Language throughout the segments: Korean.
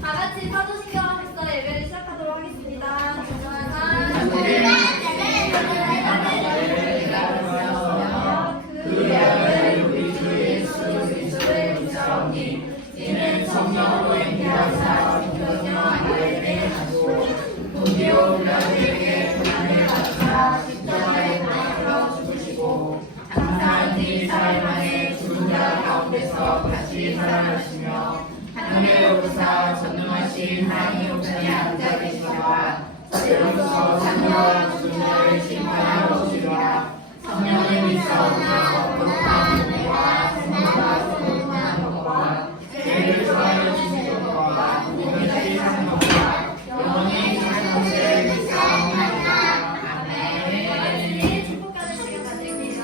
다 같이 사도신경학습서 예배를 시작하도록 하겠습니다. 조정하자. 그 약을 우리 주 예수 그리스도의 무사오니 이는 성령으로 인하사 성령하게 하고 본디오 빌라도에게 고난을 받으사 십자가에 못 박혀 죽으시고 장사한 뒤 사흘 만에 죽은 자 가운데서 다시 살아나시며 하늘에 오르사 전능하신 하나님 우편에 앉아 계시다가 저리로서 장녀와 죽은 자를 심판하러 오시리라. 성령을 믿사오며 거룩한 은혜와 성령과 성령한 것과 죄를 좋아하여 주시는 것과 몸이 사는 것과 영원히 사는 것을 믿사옵나이다. 아멘. 축복하는 시간 가질게요.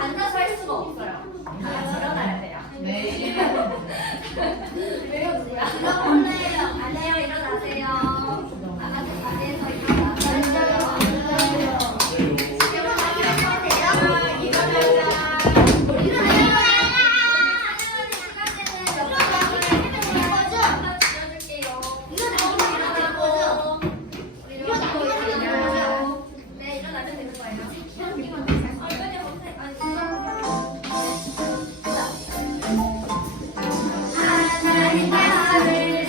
앉아서 할 수가 없어요. 다 같이 일어나야 돼요. 네. 왜요, 지야? 안 돼요. 일어나세요. 다 같이 자리에서 일어나세요. 하나님 나를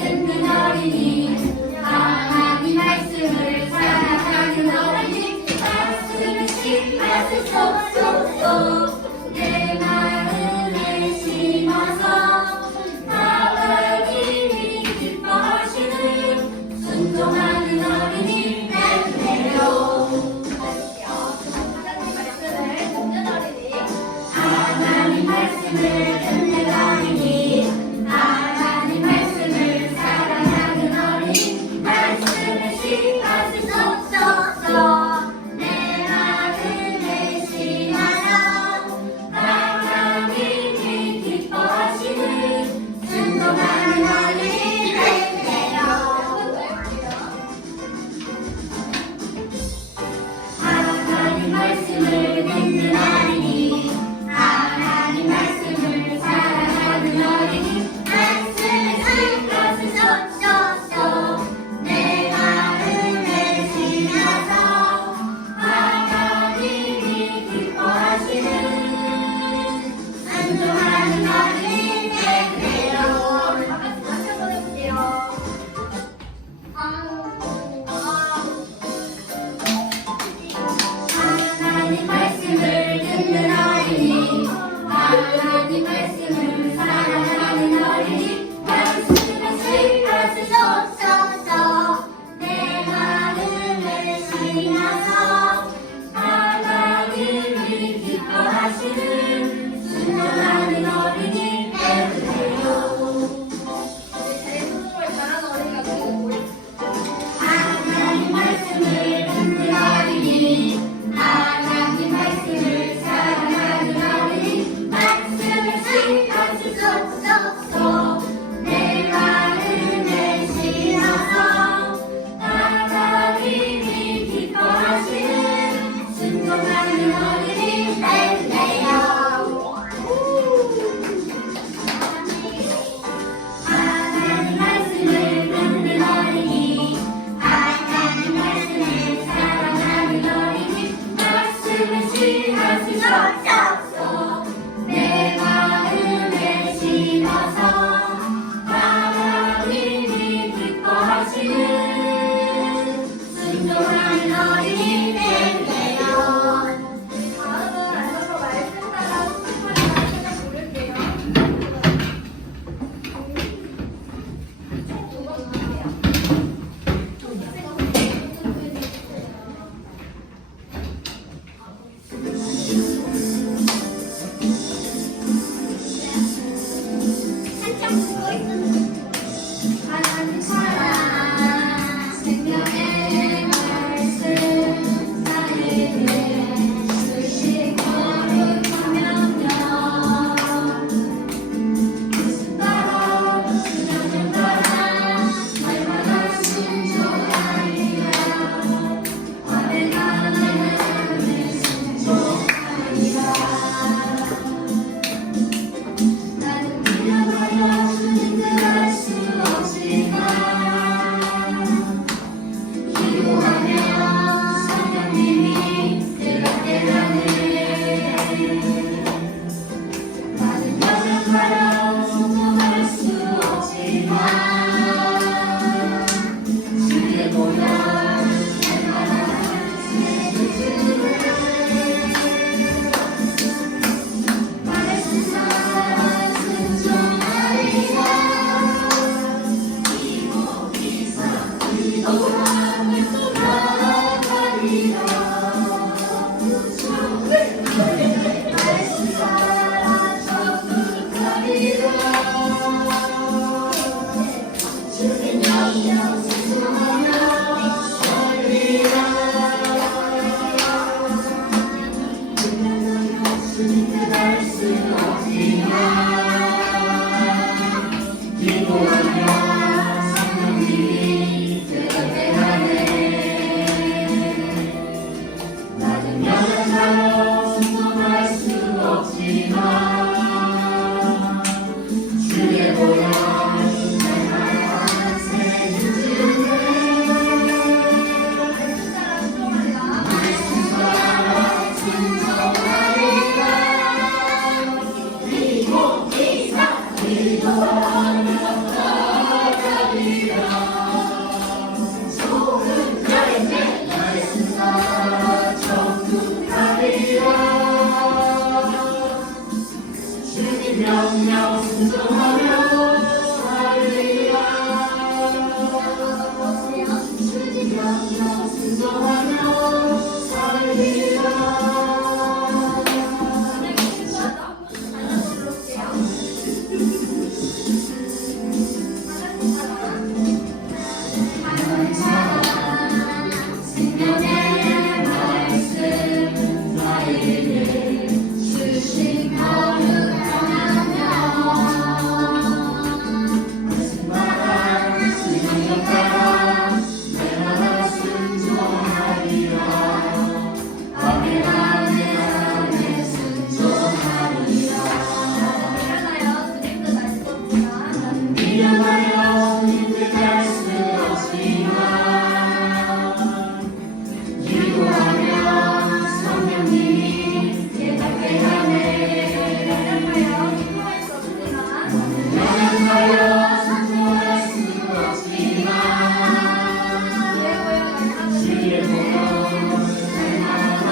하나님 사랑 생명의 말씀 나에게 주신 거룩한 명령 뜻을 따라 수명을 따라 날마다 순종하리라 아멘 아멘 순종하리라 나는 밀려나려 주님들 알 수 없지만 기도하며 성령님이 내 곁에 하네 나는 연약하여 순종할 수 없지만 주의 보혈 날마다 내 뜻을 말씀 따라 순종하리라 이목이사 기도함을 또 나아가리라 말씀 따라 적극하리라 주님 명령 순종하며 살리라 주님들 알 수 없지만 기도하며 성령님이 내 곁에 하네 나는 연약하여 순종할 수 없지만 주의 보혈 날마다 새겨주네 말씀 따라 순종하리라 이목이사 기도하며 나아가리라 좋은 열매 말씀 따라 적극하리라 주님 명령 순종하며 살리라 주님 명령 순종하며 살리라 하나님 사랑 생명의 말씀 나에게 주신 거룩한 명령 말씀 따라 순종을 따라 날마다 순종하리라 아멘 아멘 아멘 순종하리라 미련하여 주님들 알 수 없지만 기도하며 성령님이 내 곁에 하네 연약하여 순종할 수 없지만 주의 보혈 날마다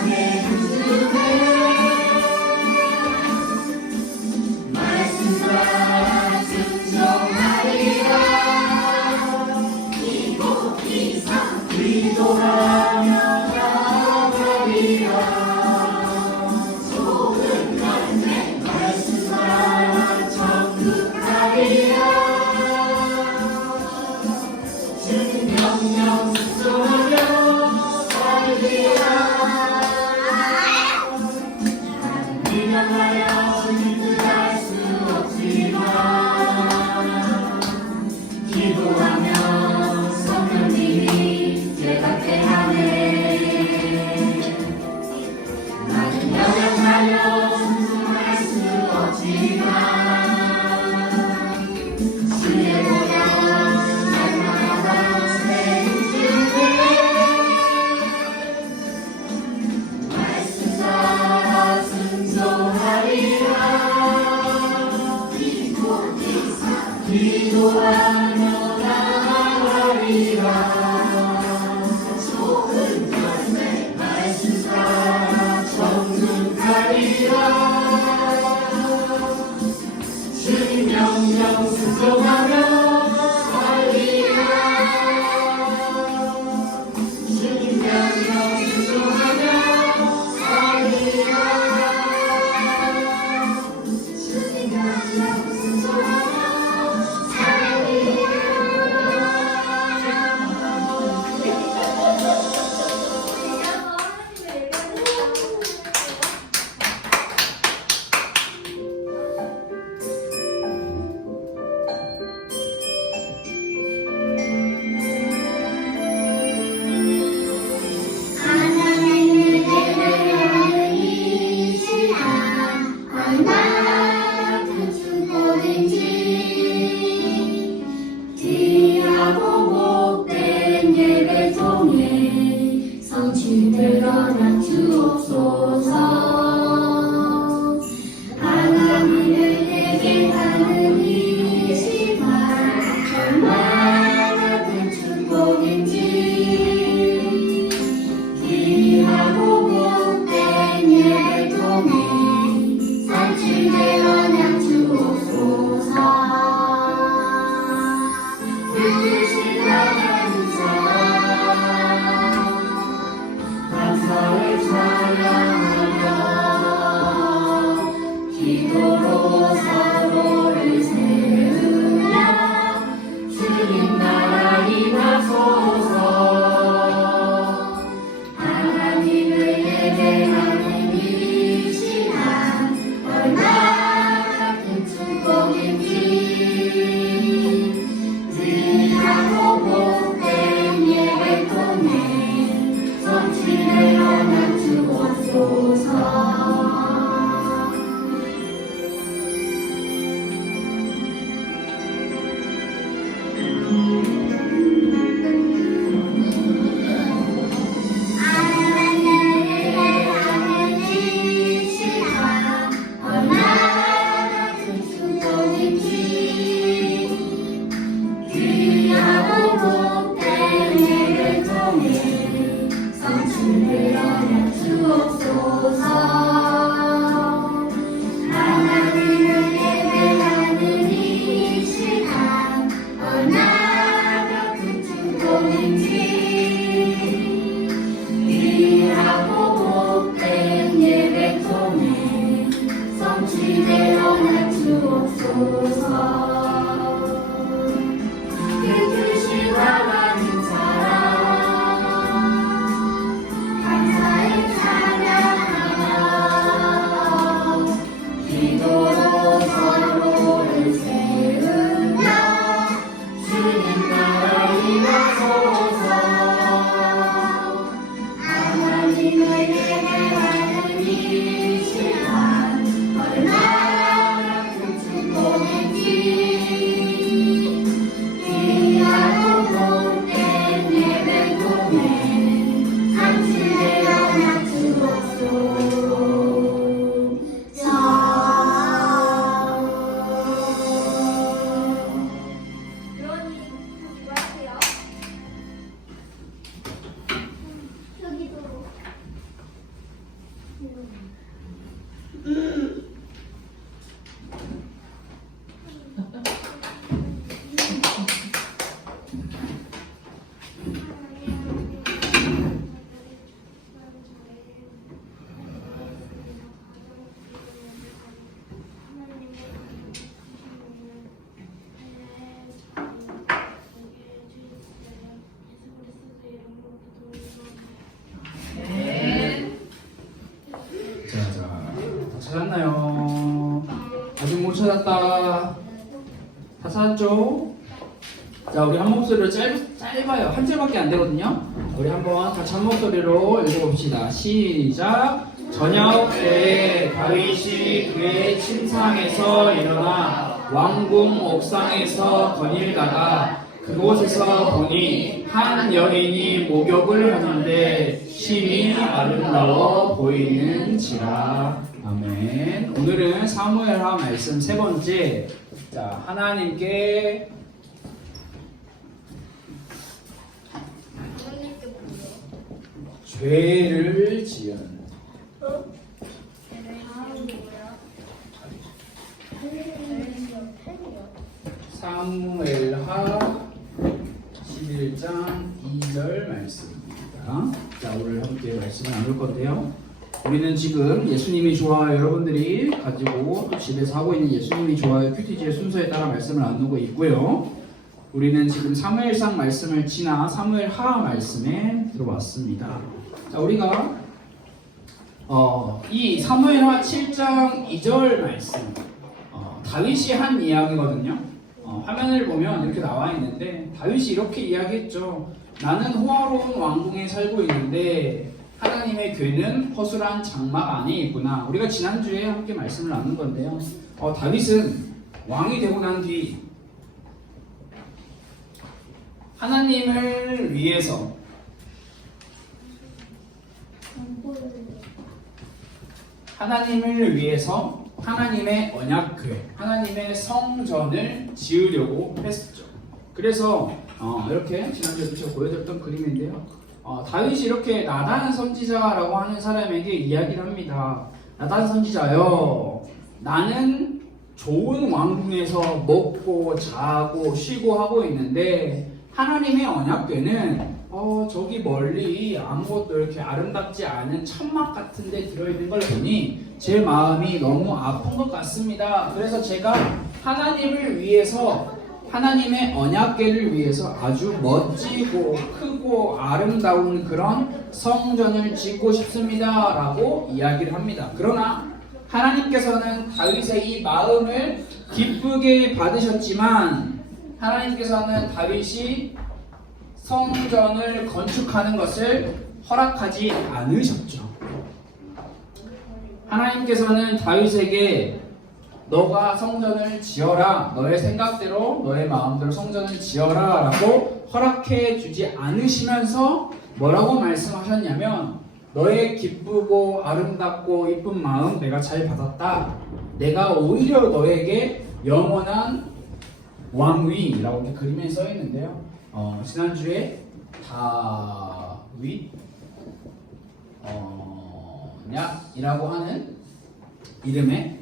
새겨주네 말씀 따라 순종하리라 이목이사 기도하며 나아가리라 좋은 열매 말씀 따라 적극하리라 주님 명령 순종하며 살리라 미련하여 주님들 알 수 없지만 기도하며 성령님이 내 곁에 하네 나는 연약하여 순종할 수 없지만 주의 보혈 날마다 새겨주네 말씀 따라 순종하리라 이목이사 기도하며 나아가리라 좋은 열매 말씀 따라 적극하리라 주님 명령 순종하며 살리라 주님 명령 순종하며 살리라 주님 명령 순종하며 뜻이 나가는 사람 감사의 찬양하며 기도로 서로를 세우며 주님 나라 임하소서. 하나님을 예배하는 이 시간 얼마나 큰 축복인지 귀하고 복된 예배 통해 성취되어 주옵소서. 찾았나요? 아직 못 찾았다. 다 찾았죠? 자, 우리 한 목소리로 짧아요. 한 줄밖에 안 되거든요. 우리 한번 같이 한 목소리로 읽어봅시다. 시작. 저녁 때에 다윗이 그의 침상에서 일어나 왕궁 옥상에서 거닐다가 그곳에서 보니 한 여인이 목욕을 하는데 심히 아름다워 보이는지라. 아멘. 오늘은 사무엘하 말씀 세 번째. 자, 하나님께 죄를 지은 사무엘하 11장 2절 말씀입니다. 자, 오늘 함께 말씀을 나눌 건데요. 우리는 지금 예수님이 좋아요 여러분들이 가지고 집에서 하고 있는 예수님이 좋아요 큐티지의 순서에 따라 말씀을 나누고 있고요. 우리는 지금 사무엘상 말씀을 지나 사무엘하 말씀에 들어왔습니다. 자, 우리가 이 사무엘하 7장 2절 말씀 다윗이 한 이야기거든요. 화면을 보면 이렇게 나와 있는데 다윗이 이렇게 이야기했죠. 나는 호화로운 왕궁에 살고 있는데 하나님의 궤는 허술한 장막 안에 있구나. 우리가 지난주에 함께 말씀을 나눈 건데요. 다윗은 왕이 되고 난 뒤 하나님을 위해서 하나님의 언약궤, 하나님의 성전을 지으려고 했었죠. 그래서 이렇게 지난주에 제가 보여드렸던 그림인데요. 다윗이 이렇게 나단 선지자라고 하는 사람에게 이야기를 합니다. 나단 선지자요, 나는 좋은 왕궁에서 먹고 자고 쉬고 하고 있는데 하나님의 언약궤는 저기 멀리 아무것도 이렇게 아름답지 않은 천막 같은 데 들어있는 걸 보니 제 마음이 너무 아픈 것 같습니다. 그래서 제가 하나님을 위해서, 하나님의 언약궤를 위해서 아주 멋지고 크고 아름다운 그런 성전을 짓고 싶습니다 라고 이야기를 합니다. 그러나 하나님께서는 다윗의 이 마음을 기쁘게 받으셨지만 하나님께서는 다윗이 성전을 건축하는 것을 허락하지 않으셨죠. 하나님께서는 다윗에게 너가 성전을 지어라, 너의 생각대로 너의 마음대로 성전을 지어라 라고 허락해 주지 않으시면서 뭐라고 말씀하셨냐면 너의 기쁘고 아름답고 이쁜 마음 내가 잘 받았다. 내가 오히려 너에게 영원한 왕위라고 이렇게 그림에 써 있는데요. 지난주에 다윗 언약이라고 하는 이름의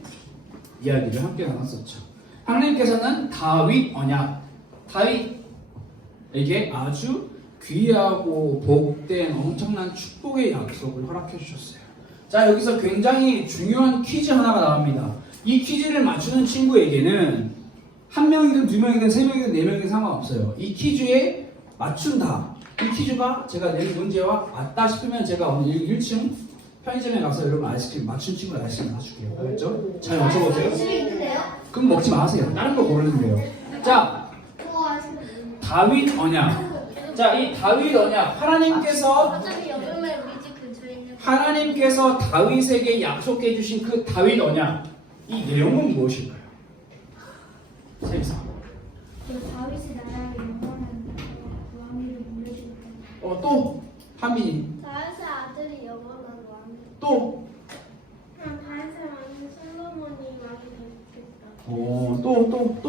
이야기를 함께 나눴었죠. 하나님께서는 다윗 언약, 다윗에게 아주 귀하고 복된 엄청난 축복의 약속을 허락해 주셨어요. 자, 여기서 굉장히 중요한 퀴즈 하나가 나옵니다. 이 퀴즈를 맞추는 친구에게는 한 명이든 두 명이든 세 명이든 네 명이든 상관없어요. 이 퀴즈에 맞춘다. 이 퀴즈가 제가 낼 문제와 맞다 싶으면 제가 오늘 1층 편의점에 가서 여러분 아이스크림 맞춘 친구 아이스크림 사줄게요. 알겠죠? 잘 맞춰보세요. 그럼 먹지 마세요. 다른 거 고르면 돼요. 자, 다윗 언약. 자, 이 다윗 언약, 하나님께서 다윗에게 약속해 주신 그 다윗 언약, 이 내용은 무엇일까요? 세이사. 다윗의 나라를 영원한 왕위를 물려줄 거예요. 또 한민이. 다윗의 아들이 영원한 왕위. 또. 다윗의 왕이 솔로몬이 왕이 되겠다. 또.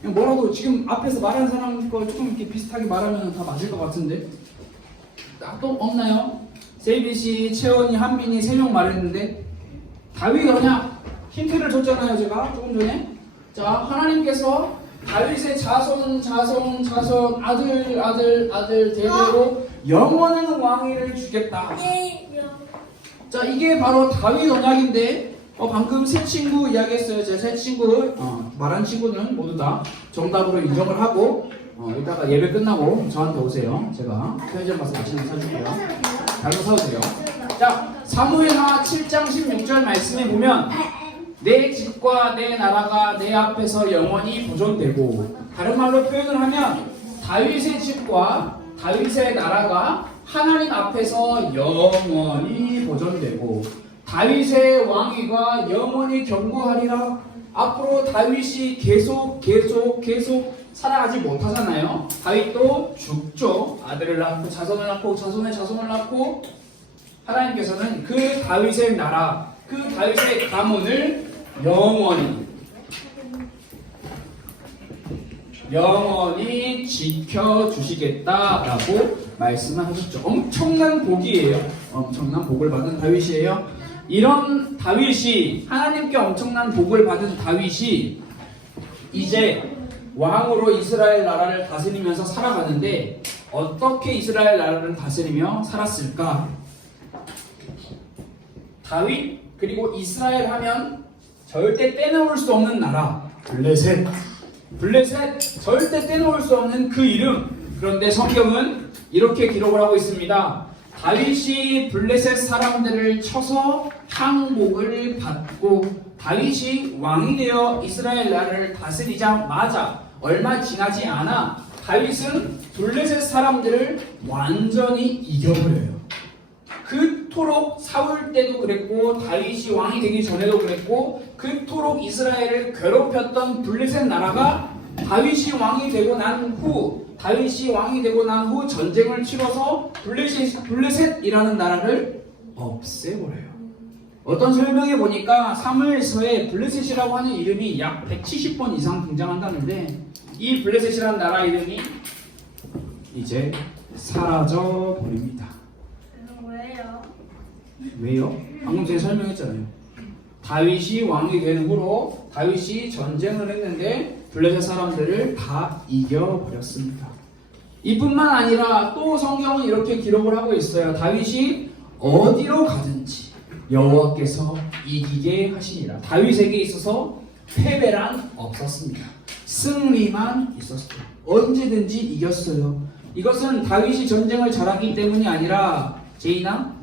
뭐라도 지금 앞에서 말한 사람 거 조금 이렇게 비슷하게 말하면 다 맞을 것 같은데. 또 없나요? 세이비씨, 채원이, 한민이 3명 말했는데 다윗 언약 힌트를 줬잖아요, 제가 조금 전에. 자, 하나님께서 다윗의 자손 아들 대대로 영원한 왕위를 주겠다. 자, 이게 바로 다윗 언약인데 방금 세 친구 이야기했어요. 제 세 친구 말한 친구는 모두 다 정답으로 인정을 하고 이따가 예배 끝나고 저한테 오세요. 제가 편의점 가서 맛있는 거 사줄게요. 잘 사오세요. 자, 사무엘하 7장 16절 말씀에 보면 내 집과 내 나라가 내 앞에서 영원히 보존되고, 다른 말로 표현을 하면 다윗의 집과 다윗의 나라가 하나님 앞에서 영원히 보존되고 다윗의 왕위가 영원히 견고하리라. 앞으로 다윗이 계속 살아가지 못하잖아요. 다윗도 죽죠. 아들을 낳고 자손을 낳고 자손의 자손을 낳고, 하나님께서는 그 다윗의 나라, 그 다윗의 가문을 영원히 지켜주시겠다라고 말씀을 하셨죠. 엄청난 복이에요. 엄청난 복을 받은 다윗이에요. 이런 다윗이, 하나님께 엄청난 복을 받은 다윗이 이제 왕으로 이스라엘 나라를 다스리면서 살아가는데 어떻게 이스라엘 나라를 다스리며 살았을까? 다윗 그리고 이스라엘 하면 절대 떼놓을 수 없는 나라, 블레셋 절대 떼놓을 수 없는 그 이름. 그런데 성경은 이렇게 기록을 하고 있습니다. 다윗이 블레셋 사람들을 쳐서 항복을 받고 다윗이 왕이 되어 이스라엘 나라를 다스리자마자 얼마 지나지 않아 다윗은 블레셋 사람들을 완전히 이겨버려요. 그토록 사울 때도 그랬고 다윗이 왕이 되기 전에도 그랬고 그토록 이스라엘을 괴롭혔던 블레셋 나라가 다윗이 왕이 되고 난 후 전쟁을 치러서 블레셋이라는 나라를 없애버려요. 어떤 설명에 보니까 사무엘서에 블레셋이라고 하는 이름이 약 170번 이상 등장한다는데 이 블레셋이라는 나라 이름이 이제 사라져 버립니다. 왜요? 방금 제가 설명했잖아요. 다윗이 왕이 된 후로 다윗이 전쟁을 했는데 블레셋 사람들을 다 이겨버렸습니다. 이뿐만 아니라 또 성경은 이렇게 기록을 하고 있어요. 다윗이 어디로 가든지 여호와께서 이기게 하시니라. 다윗에게 있어서 패배란 없었습니다. 승리만 있었어요. 언제든지 이겼어요. 이것은 다윗이 전쟁을 잘하기 때문이 아니라 제이나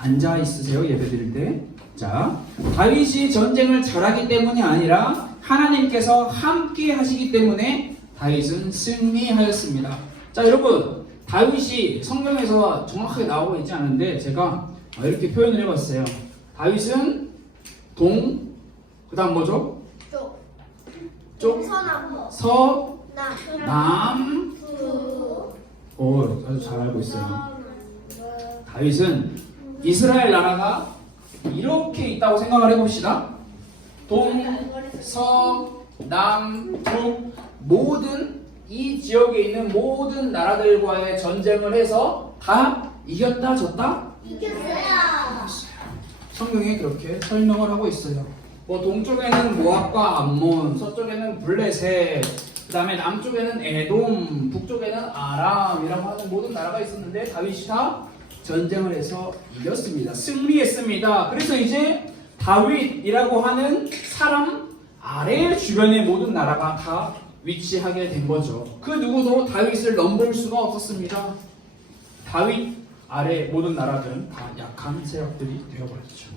앉아 있으세요. 예배 드릴 때. 자, 다윗이 전쟁을 잘하기 때문이 아니라 하나님께서 함께 하시기 때문에 다윗은 승리하였습니다. 자, 여러분, 다윗이 성경에서 정확하게 나오고 있지 않은데 제가 이렇게 표현을 해봤어요. 다윗은 그 다음 뭐죠? 쪽, 서, 남, 아주 잘 알고 있어요. 다윗은 이스라엘 나라가 이렇게 있다고 생각을 해봅시다. 서, 남, 북 모든 이 지역에 있는 모든 나라들과의 전쟁을 해서 다 이겼다 졌다? 이겼어요. 성경에 그렇게 설명을 하고 있어요. 뭐 동쪽에는 모압과 암몬, 서쪽에는 블레셋, 그 다음에 남쪽에는 에돔, 북쪽에는 아람이라고 하는 모든 나라가 있었는데 다윗이 다 전쟁을 해서 이겼습니다. 승리했습니다. 그래서 이제 다윗이라고 하는 사람 아래 주변의 모든 나라가 다 위치하게 된 거죠. 그 누구도 다윗을 넘볼 수가 없었습니다. 다윗 아래 모든 나라들은 다 약한 세력들이 되어버렸죠.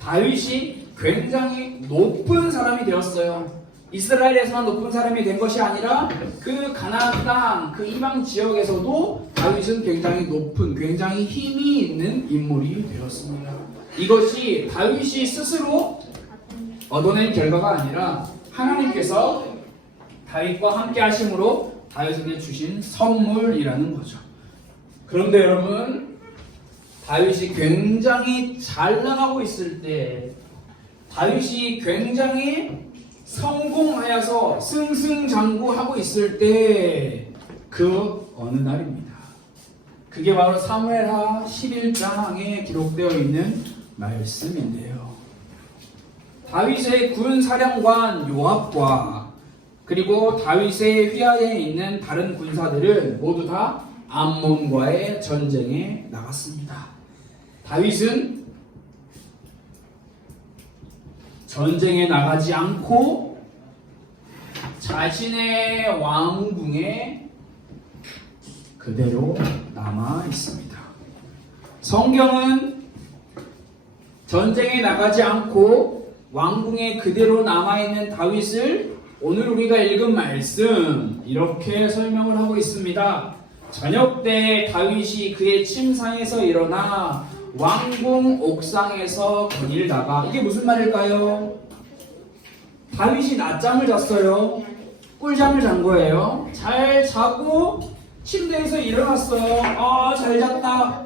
다윗이 굉장히 높은 사람이 되었어요. 이스라엘에서만 높은 사람이 된 것이 아니라 그 가나안 땅, 그 이방 지역에서도 다윗은 굉장히 높은, 굉장히 힘이 있는 인물이 되었습니다. 이것이 다윗이 스스로 얻어낸 결과가 아니라 하나님께서 다윗과 함께 하심으로 다윗에게 주신 선물이라는 거죠. 그런데 여러분, 다윗이 굉장히 잘 나가고 있을 때, 다윗이 굉장히 성공하여서 승승장구하고 있을 때 그 어느 날입니다. 그게 바로 사무엘하 11장에 기록되어 있는 말씀인데요. 다윗의 군 사령관 요압과 그리고 다윗의 휘하에 있는 다른 군사들은 모두 다 암몬과의 전쟁에 나갔습니다. 다윗은 전쟁에 나가지 않고 자신의 왕궁에 그대로 남아 있습니다. 성경은 전쟁에 나가지 않고 왕궁에 그대로 남아 있는 다윗을 오늘 우리가 읽은 말씀 이렇게 설명을 하고 있습니다. 저녁 때 다윗이 그의 침상에서 일어나 왕궁 옥상에서 거닐다가, 이게 무슨 말일까요? 다윗이 낮잠을 잤어요. 꿀잠을 잔 거예요. 잘 자고 침대에서 일어났어요. 잘 잤다.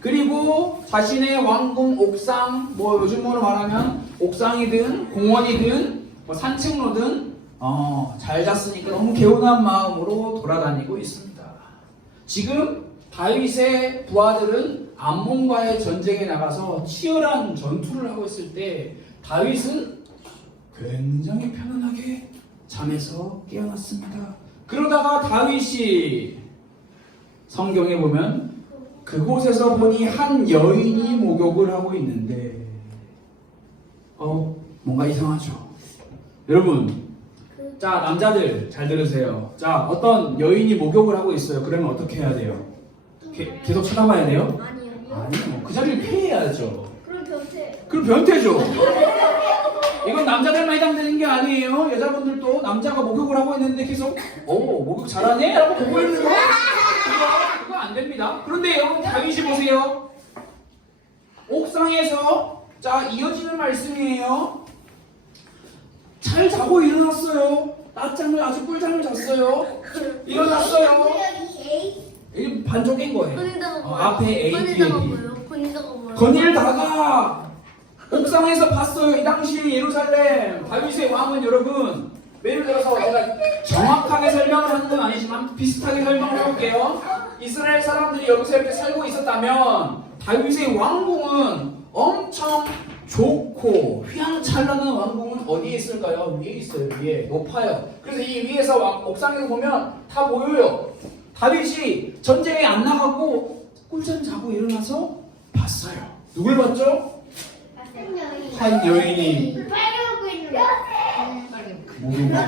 그리고 자신의 왕궁 옥상, 뭐 요즘으로 말하면 옥상이든 공원이든 뭐 산책로든 잘 잤으니까 너무 개운한 마음으로 돌아다니고 있습니다. 지금 다윗의 부하들은 암몬과의 전쟁에 나가서 치열한 전투를 하고 있을 때 다윗은 굉장히 편안하게 잠에서 깨어났습니다. 그러다가 다윗이 성경에 보면 그곳에서 보니 한 여인이 목욕을 하고 있는데 뭔가 이상하죠. 여러분, 자, 남자들 잘 들으세요. 자, 어떤 여인이 목욕을 하고 있어요. 그러면 어떻게 해야 돼요? 계속 쳐다봐야 돼요? 아니요. 그 자리를 피해야죠. 그럼 변태죠. 이건 남자들만 해당되는 게 아니에요. 여자분들도 남자가 목욕을 하고 있는데 계속 목욕 잘하네? 라고 보고 있는 거 그거 안 됩니다. 그런데 여러분, 다윗이 보세요. 옥상에서 자, 이어지는 말씀이에요. 잘 자고 일어났어요. 낮잠을 아주 꿀잠을 잤어요. 일어났어요. 이 반쪽인 거예요. 앞에 A, 뒤에 B. 거닐다가 옥상에서 봤어요. 이 당시 예루살렘 다윗의 왕은, 여러분, 예를 들어서 제가 정확하게 설명을 하는 건 아니지만 비슷하게 설명을 해볼게요. 이스라엘 사람들이 여기서 이렇게 살고 있었다면 다윗의 왕궁은 엄청 좋고 휘황찬란한 왕궁은 어디에 있을까요? 위에 있어요. 위에 높아요. 그래서 이 위에서 옥상에서 보면 다 보여요. 다윗이 전쟁에 안 나가고 꿀잠 자고 일어나서 봤어요. 누굴 봤죠? 한 여인이 빨개먹고 있는 거. 모든 것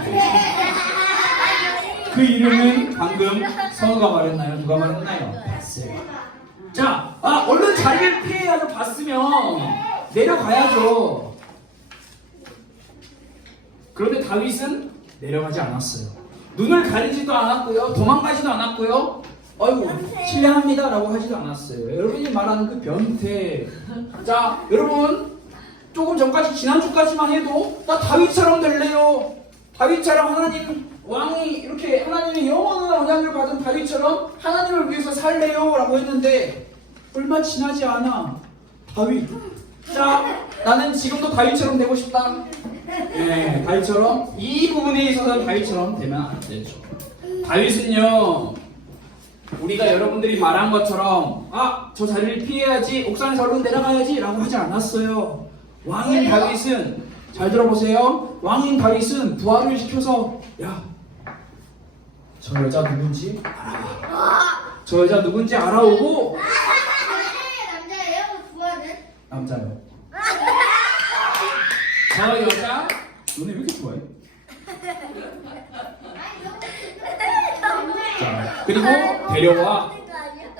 그 이름은 방금 선우가 말했나요? 누가 말했나요? 봤어요. 자, 얼른 자리를 피해야죠. 봤으면 내려가야죠. 그런데 다윗은 내려가지 않았어요. 눈을 가리지도 않았고요. 도망가지도 않았고요. 아이고 실례합니다 라고 하지도 않았어요. 여러분이 말하는 그 변태. 자, 여러분 조금 전까지 지난주까지만 해도 나 다윗처럼 될래요. 다윗처럼 하나님 왕이 이렇게 하나님의 영원한 언약을 받은 다윗처럼 하나님을 위해서 살래요 라고 했는데 얼마 지나지 않아 다윗, 자 나는 지금도 다윗처럼 되고 싶다. 네, 다윗처럼 이 부분에 있어서는 다윗처럼 되면 안 되죠. 다윗은요, 우리가 여러분들이 말한 것처럼 저 자리를 피해야지, 옥상에서 얼른 내려가야지 라고 하지 않았어요. 왕인 다윗은, 잘 들어보세요, 왕인 다윗은 부하를 시켜서 저 여자 누군지 알아와. 저 여자 누군지 알아오고. 남자예요? 부하는? 남자요. 저 여자, 너네 왜 이렇게 좋아해? 자, 그리고 데려와.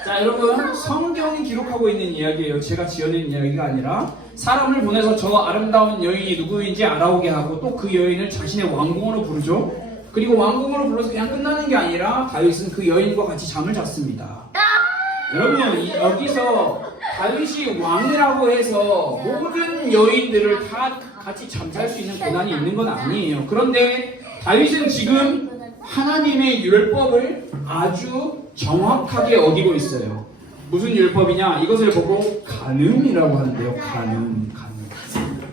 자, 여러분, 성경이 기록하고 있는 이야기예요. 제가 지어낸 이야기가 아니라 사람을 보내서 저 아름다운 여인이 누구인지 알아오게 하고 또 그 여인을 자신의 왕궁으로 부르죠. 그리고 왕궁으로 불러서 그냥 끝나는 게 아니라 다윗은 그 여인과 같이 잠을 잤습니다. 여러분, 여기서 다윗이 왕이라고 해서 모든 여인들을 다 같이 잠잘 수 있는 권한이 있는 건 아니에요. 그런데 다윗은 지금 하나님의 율법을 아주 정확하게 어기고 있어요. 무슨 율법이냐? 이것을 보고 간음이라고 하는데요.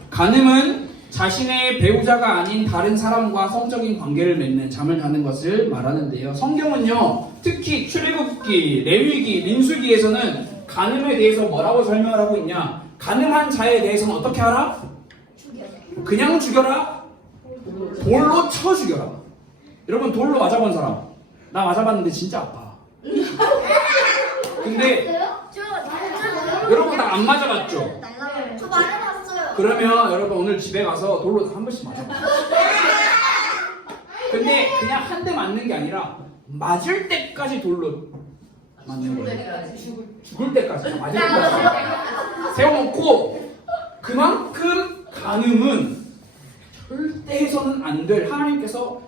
간음은 자신의 배우자가 아닌 다른 사람과 성적인 관계를 맺는, 잠을 자는 것을 말하는데요. 성경은요, 특히 출애굽기, 레위기, 민수기에서는 간음에 대해서 뭐라고 설명을 하고 있냐? 간음한 자에 대해서는 어떻게 하라? 그냥 죽여라? 돌로 쳐 죽여라. 여러분, 돌로 맞아본 사람? 나 맞아봤는데 진짜 아파. 근데 여러분 다 안 맞아봤죠? 저 맞아봤어요. 그러면 여러분 오늘 집에 가서 돌로 한 번씩 맞아봐요. 근데 그냥 한 대 맞는 게 아니라 맞을 때까지 돌로 맞는 거예요. 죽을 때까지, 맞을 때까지 세워놓고, 그만큼 간음은 절대 해서는 안 될, 하나님께서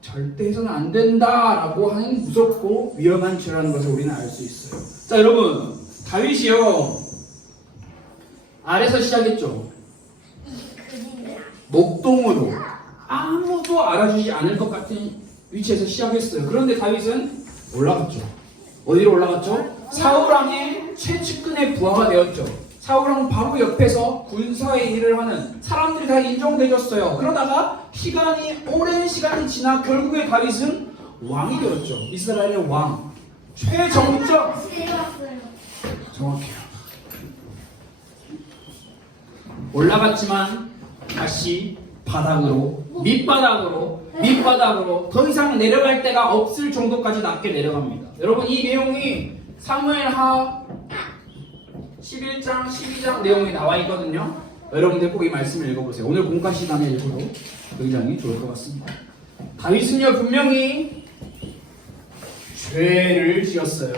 절대 해서는 안 된다라고 하는 무섭고 위험한 죄라는 것을 우리는 알 수 있어요. 자, 여러분, 다윗이요, 아래서 시작했죠. 목동으로 아무도 알아주지 않을 것 같은 위치에서 시작했어요. 그런데 다윗은 올라갔죠. 어디로 올라갔죠? 사울왕의 최측근의 부하가 되었죠. 사울왕 바로 옆에서 군사의 일을 하는 사람들이 다 인정되었어요. 그러다가 오랜 시간이 지나 결국에 다윗은 왕이 되었죠. 이스라엘의 왕, 최정점. 정확해요. 올라갔지만 다시 바닥으로, 밑바닥으로 더 이상 내려갈 데가 없을 정도까지 낮게 내려갑니다. 여러분, 이 내용이 사무엘하 11장, 12장 내용이 나와 있거든요. 여러분들 꼭 이 말씀을 읽어보세요. 오늘 공과 시간에 읽어도 굉장히 좋을 것 같습니다. 다윗은요, 분명히 죄를 지었어요.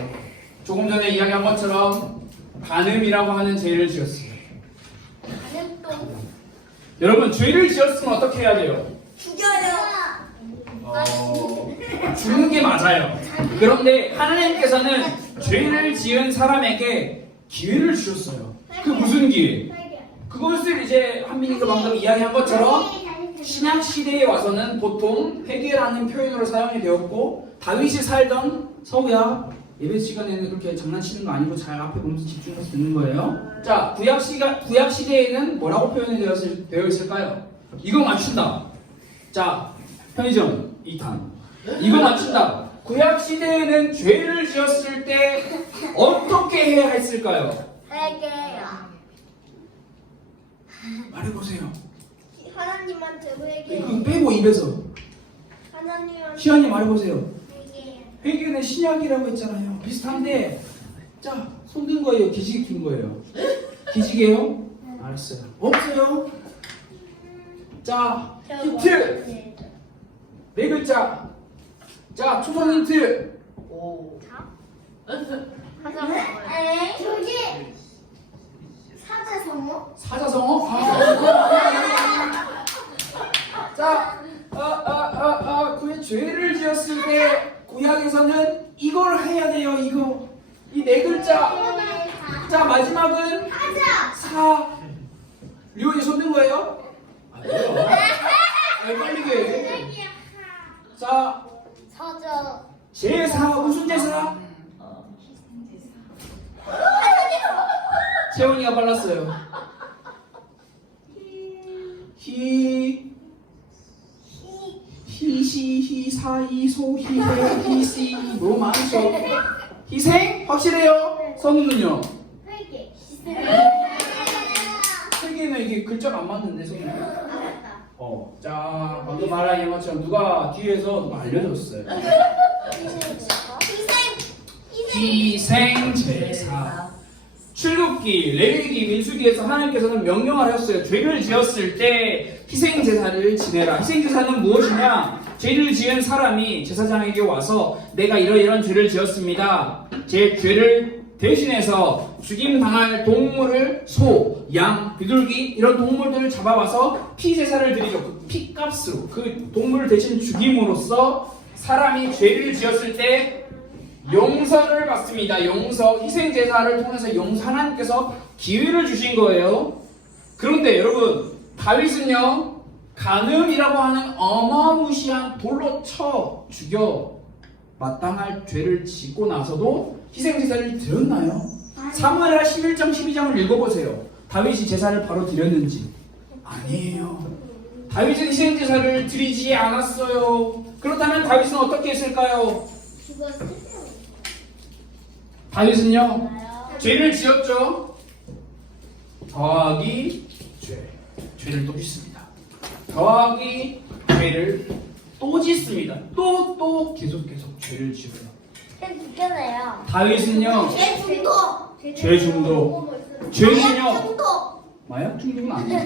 조금 전에 이야기한 것처럼 간음이라고 하는 죄를 지었어요. 여러분, 죄를 지었으면 어떻게 해야 돼요? 죽여요. 죽는 게 맞아요. 그런데 하나님께서는 죄를 지은 사람에게 기회를 주셨어요. 그 무슨 기회? 그것을 이제 한민이가 방금 이야기한 것처럼 신약 시대에 와서는 보통 회개라는 표현으로 사용이 되었고, 다윗이 살던, 서우야 예배 시간에는 그렇게 장난치는 거 아니고 잘 앞에 보면서 집중해서 듣는 거예요. 자, 구약 시대에는 뭐라고 표현이 되어 있을까요? 이거 맞춘다. 자, 편의점 2탄. 이거 맞춘다. 구약 시대에는 죄를 지었을 때 어떻게 해야 했을까요? 회개요. 말해보세요. 하나님한테 회개. 이거 빼고 입에서. 하나님한테 시안이 말해보세요. 회개. 회개는 신약이라고 했잖아요. 비슷한데, 자, 손 든 거예요? 기지개 킨 거예요? 기지개요? 알았어요. 없어요? 자, 힌트! 네 글자. 자, 초성 힌트. 저기 사자성어? 사자성어? 자, 그 죄를 지었을 때 구약에서는 이걸 해야 돼요. 이거. 이 네 글자. 자, 마지막은 사자. 류이 손든 거예요? 아니요. 빨리 해. 자, 사자. 제사 무슨 제사? 채원이가 빨랐어요. 히시 너무 많죠. 희생 확실해요. 성우는요? 회개. 세개는 이게 글자가 안 맞는데 성우. 자 방금 말한 것처럼 누가 뒤에서 누가 알려줬어요. 희생 제사. 출애굽기, 레위기, 민수기에서 하나님께서는 명령을 하셨어요. 죄를 지었을 때 희생 제사를 지내라. 희생 제사는 무엇이냐? 죄를 지은 사람이 제사장에게 와서 내가 이런 죄를 지었습니다. 제 죄를 대신해서 죽임 당할 동물을 소, 양, 비둘기 이런 동물들을 잡아와서 피 제사를 드리죠. 그 피값으로 그 동물을 대신 죽임으로써 사람이 죄를 지었을 때 용서를 받습니다. 용서, 희생 제사를 통해서 하나님께서 기회를 주신 거예요. 그런데 여러분, 다윗은요, 간음이라고 하는 어마무시한 돌로 쳐 죽여 마땅할 죄를 짓고 나서도 희생 제사를 드렸나요? 사무엘하 11장 12장을 읽어보세요. 다윗이 제사를 바로 드렸는지. 아니에요. 다윗은 희생 제사를 드리지 않았어요. 그렇다면 다윗은 어떻게 했을까요? 다윗은요, 죄를 지었죠. 더하기 죄를 또 짓습니다. 더하기 죄를 또 짓습니다. 또 계속 죄를 지어요. 다윗은요, 죄 중독. 죄는요, 마약 중독은 아니에요.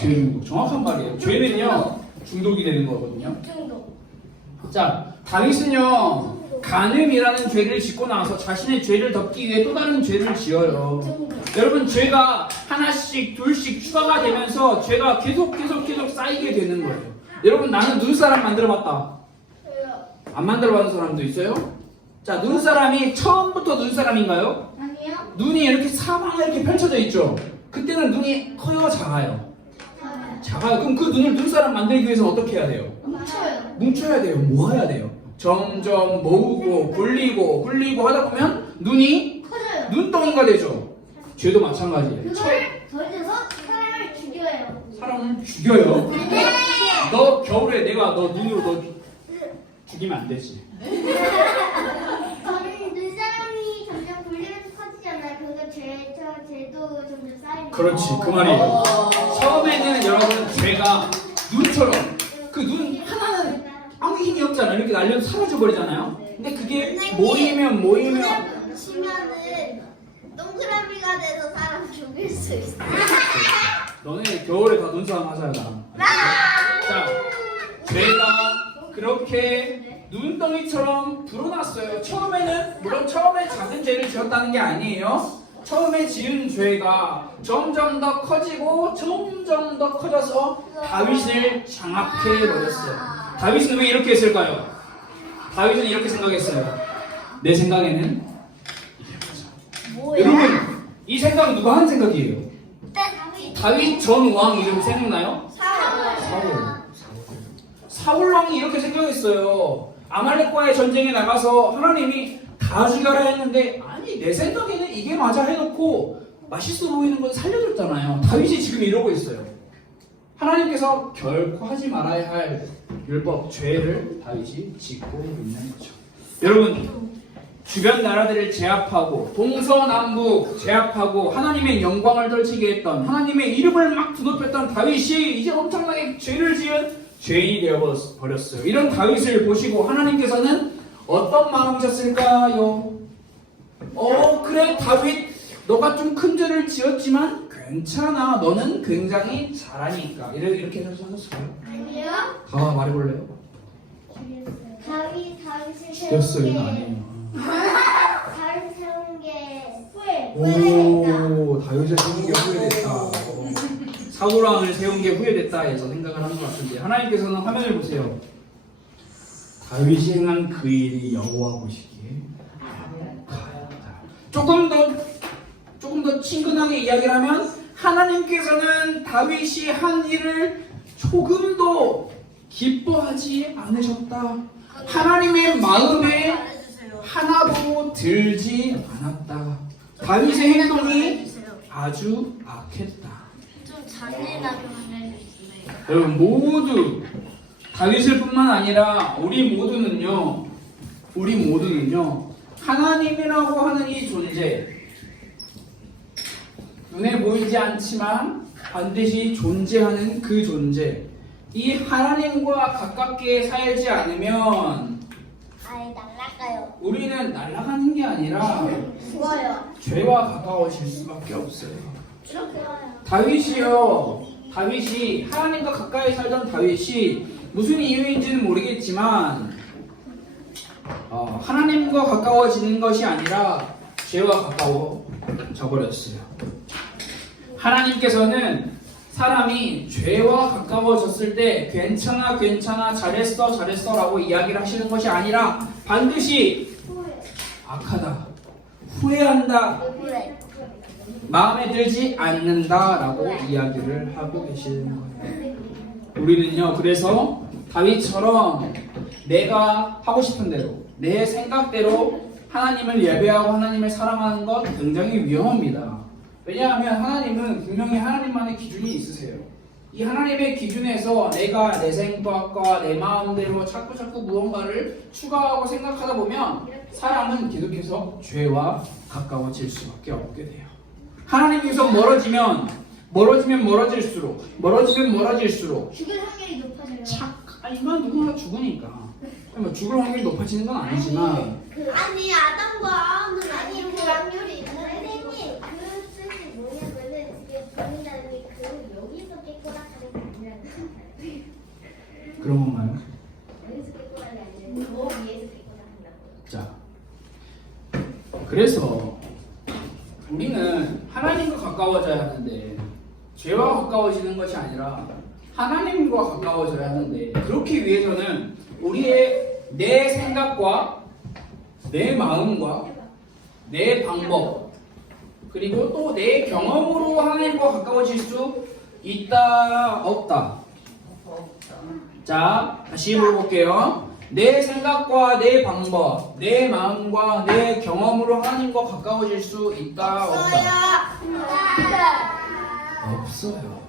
죄 중독. 정확한 말이에요. 죄는요, 중독이 되는 거거든요. 자, 다윗은요, 간음이라는 죄를 짓고 나서 자신의 죄를 덮기 위해 또 다른 죄를 지어요. 여러분, 죄가 하나씩 둘씩 추가가 되면서 죄가 계속 쌓이게 되는 거예요. 여러분, 나는 눈사람 만들어봤다. 안 만들어봤는 사람도 있어요? 자, 눈사람이 처음부터 눈사람인가요? 아니요. 눈이 이렇게 사방에 이렇게 펼쳐져 있죠. 그때는 눈이 커요, 작아요? 작아요. 그럼 그 눈을 눈사람 만들기 위해서는 어떻게 해야 돼요? 뭉쳐야 돼요. 모아야 돼요. 점점 모으고 굴리고 하다 보면 눈이 커져요. 눈덩이가 되죠. 죄도 마찬가지예요. 그걸 던져서 사람을 죽여요. 사람을 죽여요. 너 겨울에 내가 너 눈으로 너 죽이면 안 되지. 눈사람이 점점 굴리면서 커지잖아요. 그러니까 죄도 점점 쌓이는. 그렇지, 그 말이에요. 처음에는 여러분 죄가 눈처럼 그 눈 하나는 아무 힘이 없잖아요. 이렇게 날려도 사라져 버리잖아요. 근데 그게 모이면 치면은 동그라미가 돼서 사람 죽일 수 있어. 너네 겨울에 다 눈사람 하자야 나랑. 자, 죄가 그렇게 눈덩이처럼 불어났어요. 물론 처음에 작은 죄를 지었다는 게 아니에요. 처음에 지은 죄가 점점 더 커지고 점점 더 커져서 다윗을 장악해 버렸어요. 다윗은 왜 이렇게 했을까요? 다윗은 이렇게 생각했어요. 내 생각에는 뭐야? 여러분, 이 생각은 누가 한 생각이에요? 다윗 전 왕 이름 생각나요? 사울 왕이 이렇게 생각했어요. 아말렉과의 전쟁에 나가서 하나님이 다 죽여라 했는데 아니 내 생각에는 이게 맞아 해놓고 맛있어 보이는 건 살려줬잖아요. 다윗이 지금 이러고 있어요. 하나님께서 결코 하지 말아야 할 율법, 죄를 다윗이 짓고 있는 거죠. 여러분, 주변 나라들을 제압하고 동서남북 제압하고 하나님의 영광을 떨치게 했던 하나님의 이름을 막 드높였던 다윗이 이제 엄청나게 죄를 지은 죄인이 되어버렸어요. 이런 다윗을 보시고 하나님께서는 어떤 마음이셨을까요? 그래 다윗 너가 좀 큰 죄를 지었지만 괜찮아 너는 굉장히 잘하니까 이렇게 하셨어요? 아니요. 다 말해볼래요? 다윗을 죽였어요 세운 이거 게 아니에요. 다윗 세운 게 후회했다. 오 다윗을 세운 게 후회됐다. 사울왕을 세운 게 후회됐다 해서 생각을 한 것 같은데 하나님께서는 화면을 보세요. 다윗이 행한 그 일이 여호와 보시기에 가하다. 조금 더 친근하게 이야기를 하면 하나님께서는 다윗이 한 일을 조금도 기뻐하지 않으셨다. 하나님의 마음에 하나도 들지 않았다. 다윗의 행동이 아주 악했다. 좀 잔인하게 말해주세요. 여러분 모두 다윗을 뿐만 아니라 우리 모두는요 하나님이라고 하는 이 존재 눈에 보이지 않지만 반드시 존재하는 그 존재 이 하나님과 가깝게 살지 않으면 아예 날라가요. 우리는 날아가는 게 아니라 좋아요. 죄와 가까워질 수밖에 없어요. 이렇게 와요. 다윗이 하나님과 가까이 살던 다윗이 무슨 이유인지는 모르겠지만 하나님과 가까워지는 것이 아니라 죄와 가까워져 버렸어요. 하나님께서는 사람이 죄와 가까워졌을 때 괜찮아 잘했어 라고 이야기를 하시는 것이 아니라 반드시 악하다 후회한다 후회. 마음에 들지 않는다라고 이야기를 하고 계시는 거예요. 우리는요 그래서 다윗처럼 내가 하고 싶은 대로 내 생각대로 하나님을 예배하고 하나님을 사랑하는 것 굉장히 위험합니다. 왜냐하면 하나님은 분명히 하나님만의 기준이 있으세요. 이 하나님의 기준에서 내가 내 생각과 내 마음대로 자꾸 무언가를 추가하고 생각하다 보면 사람은 계속해서 죄와 가까워질 수밖에 없게 돼요. 하나님께서 멀어지면 멀어질수록 죽을 확률이 높아져요. 이건 누구나 죽으니까 죽을 확률이 높아지는 건 아니지만 아니 아담과 아우는 아니 그 확률이 선생님 그 뜻이 뭐냐면은 이게 보인다는 게 그 여기서 깨끗하다는 게 아니라는 거 같아요. 그런 건가요? 여기서 깨끗한 게 아니라 저 위에서 깨끗한다고. 자, 그래서 우리는 하나님과 가까워져야 하는데 죄와 가까워지는 것이 아니라 하나님과 가까워져야 하는데 그렇기 위해서는 우리의 내 생각과 내 마음과 내 방법 그리고 또 내 경험으로 하나님과 가까워질 수 있다 없다. 자, 다시 물어볼게요. 내 생각과 내 방법, 내 마음과 내 경험으로 하나님과 가까워질 수 있다 없다. 없어요.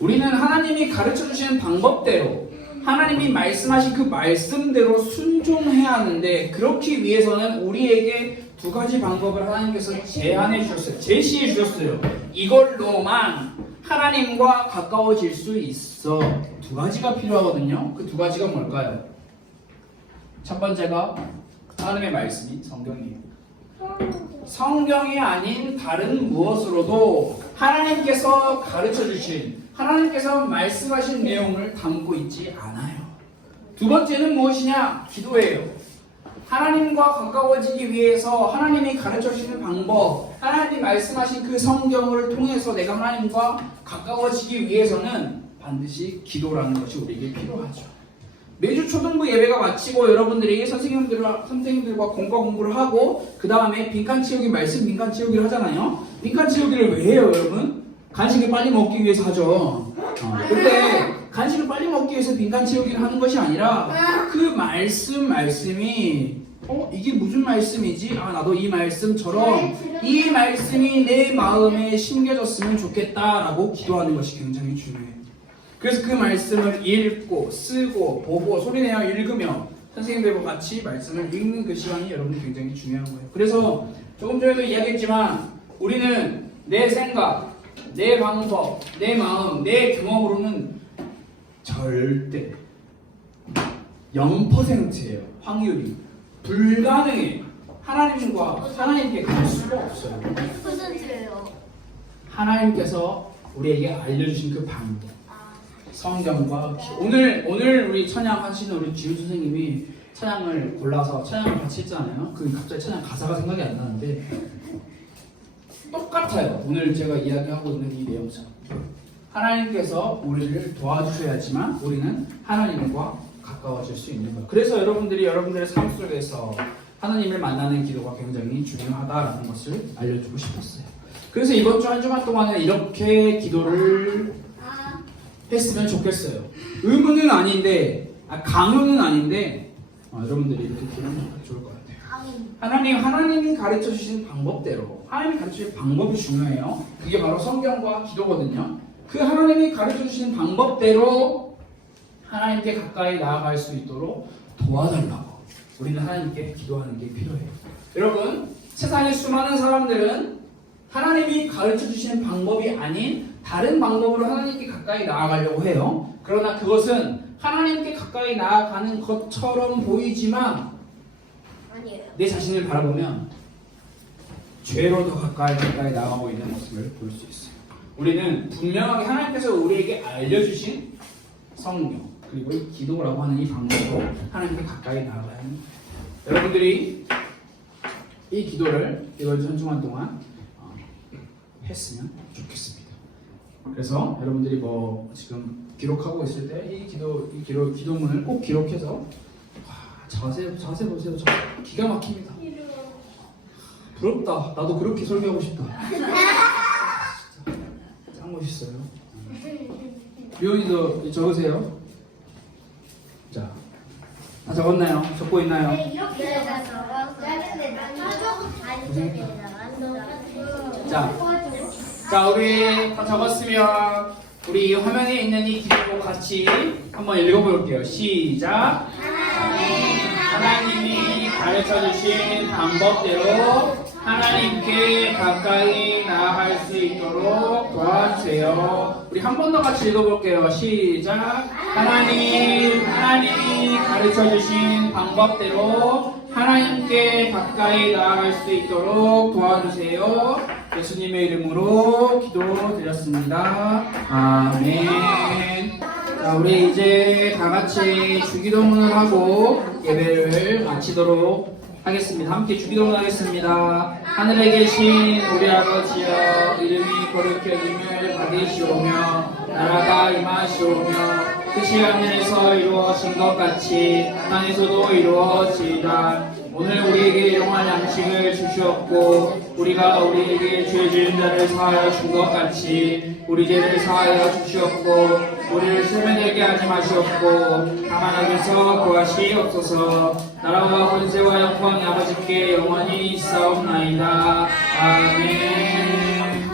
우리는 하나님이 가르쳐 주시는 방법대로 하나님이 말씀하신 그 말씀대로 순종해야 하는데 그렇기 위해서는 우리에게 두 가지 방법을 하나님께서 제안해 주셨어요. 제시해 주셨어요. 이걸로만 하나님과 가까워질 수 있어. 두 가지가 필요하거든요. 그 두 가지가 뭘까요? 첫 번째가 하나님의 말씀이 성경이에요. 성경이 아닌 다른 무엇으로도 하나님께서 가르쳐 주신 하나님께서 말씀하신 내용을 담고 있지 않아요. 두 번째는 무엇이냐? 기도예요. 하나님과 가까워지기 위해서 하나님이 가르쳐 주시는 방법, 하나님이 말씀하신 그 성경을 통해서 내가 하나님과 가까워지기 위해서는 반드시 기도라는 것이 우리에게 필요하죠. 매주 초등부 예배가 마치고 여러분들이 선생님들과 공과 공부를 하고 그 다음에 빈칸 채우기 말씀 빈칸 채우기를 하잖아요. 빈칸 채우기를 왜 해요, 여러분? 간식을 빨리 먹기 위해서 하죠. 근데 간식을 빨리 먹기 위해서 빈칸 채우기를 하는 것이 아니라 그 말씀이 이게 무슨 말씀이지? 나도 이 말씀처럼 이 말씀이 내 마음에 심겨졌으면 좋겠다라고 기도하는 것이 굉장히 중요해요. 그래서 그 말씀을 읽고 쓰고 보고 소리내어 읽으며 선생님들과 같이 말씀을 읽는 그 시간이 여러분 굉장히 중요한 거예요. 그래서 조금 전에도 이야기했지만 우리는 내 생각, 내 방법, 내 마음, 내 경험으로는 절대 0%예요. 확률이 불가능해. 하나님께 갈 수가 없어요. 퍼센트예요. 하나님께서 우리에게 알려주신 그 방법, 성경과 오늘 우리 찬양하시는 우리 지우 선생님이 찬양을 골라서 찬양을 같이 했잖아요. 그 갑자기 찬양 가사가 생각이 안 나는데 똑같아요. 오늘 제가 이야기하고 있는 이 내용처럼 하나님께서 우리를 도와주셔야지만 우리는 하나님과 가까워질 수 있는 거예요. 그래서 여러분들의 삶 속에서 하나님을 만나는 기도가 굉장히 중요하다라는 것을 알려주고 싶었어요. 그래서 이번 주 한 주간 동안은 이렇게 기도를 했으면 좋겠어요. 의무는 아닌데, 강요는 아닌데, 여러분들이 이렇게 기도하면 좋을 것 같아요. 하나님이 가르쳐 주신 방법대로, 하나님이 가르쳐 주신 방법이 중요해요. 그게 바로 성경과 기도거든요. 그 하나님이 가르쳐 주신 방법대로 하나님께 가까이 나아갈 수 있도록 도와달라고 우리는 하나님께 기도하는 게 필요해요. 여러분, 세상의 수많은 사람들은 하나님이 가르쳐 주신 방법이 아닌 다른 방법으로 하나님께 가까이 나아가려고 해요. 그러나 그것은 하나님께 가까이 나아가는 것처럼 보이지만 아니에요. 내 자신을 바라보면 죄로 더 가까이 나아가고 있는 모습을 볼 수 있어요. 우리는 분명하게 하나님께서 우리에게 알려주신 성경 그리고 이 기도라고 하는 이 방법으로 하나님께 가까이 나아가야 합니다. 여러분들이 이 기도를 이번 주 한 주간 동안 했으면 좋겠습니다. 그래서 여러분들이 지금 기록하고 있을 때 이 기도문을 꼭 기록해서 자세 보세요. 기가 막힙니다. 부럽다. 나도 그렇게 설교하고 싶다. 진짜 짱 멋있어요. 류원이도 적으세요. 자, 다 적었나요? 적고 있나요? 네, 이렇게 적었어. 자, 우리 다 적었으면 우리 화면에 있는 이 기도 같이 한번 읽어볼게요. 시작. 하나님이 가르쳐주신 방법대로 하나님께 가까이 나아갈 수 있도록 도와주세요. 우리 한 번 더 같이 읽어볼게요. 시작. 하나님이 가르쳐주신 방법대로 하나님께 가까이 나아갈 수 있도록 도와주세요. 예수님의 이름으로 기도드렸습니다. 아멘. 자, 우리 이제 다 같이 주기도문을 하고 예배를 마치도록 하겠습니다. 함께 주기도문 하겠습니다. 하늘에 계신 우리 아버지여, 이름이 거룩히 여김을 받으시오며 나라가 임하시오며 뜻이 하늘에서 이루어진 것 같이 땅에서도 이루어지이다. 오늘 우리에게 일용할 양식을 주시옵고 우리가 우리에게 죄 지은 자를 사하여 준 것 같이 우리 죄를 사하여 주시옵고 우리를 시험에 들게 하지 마시옵고 다만 악에서 구하시옵소서. 나라와 권세와 영광이 아버지께 영원히 있사옵나이다. 아멘.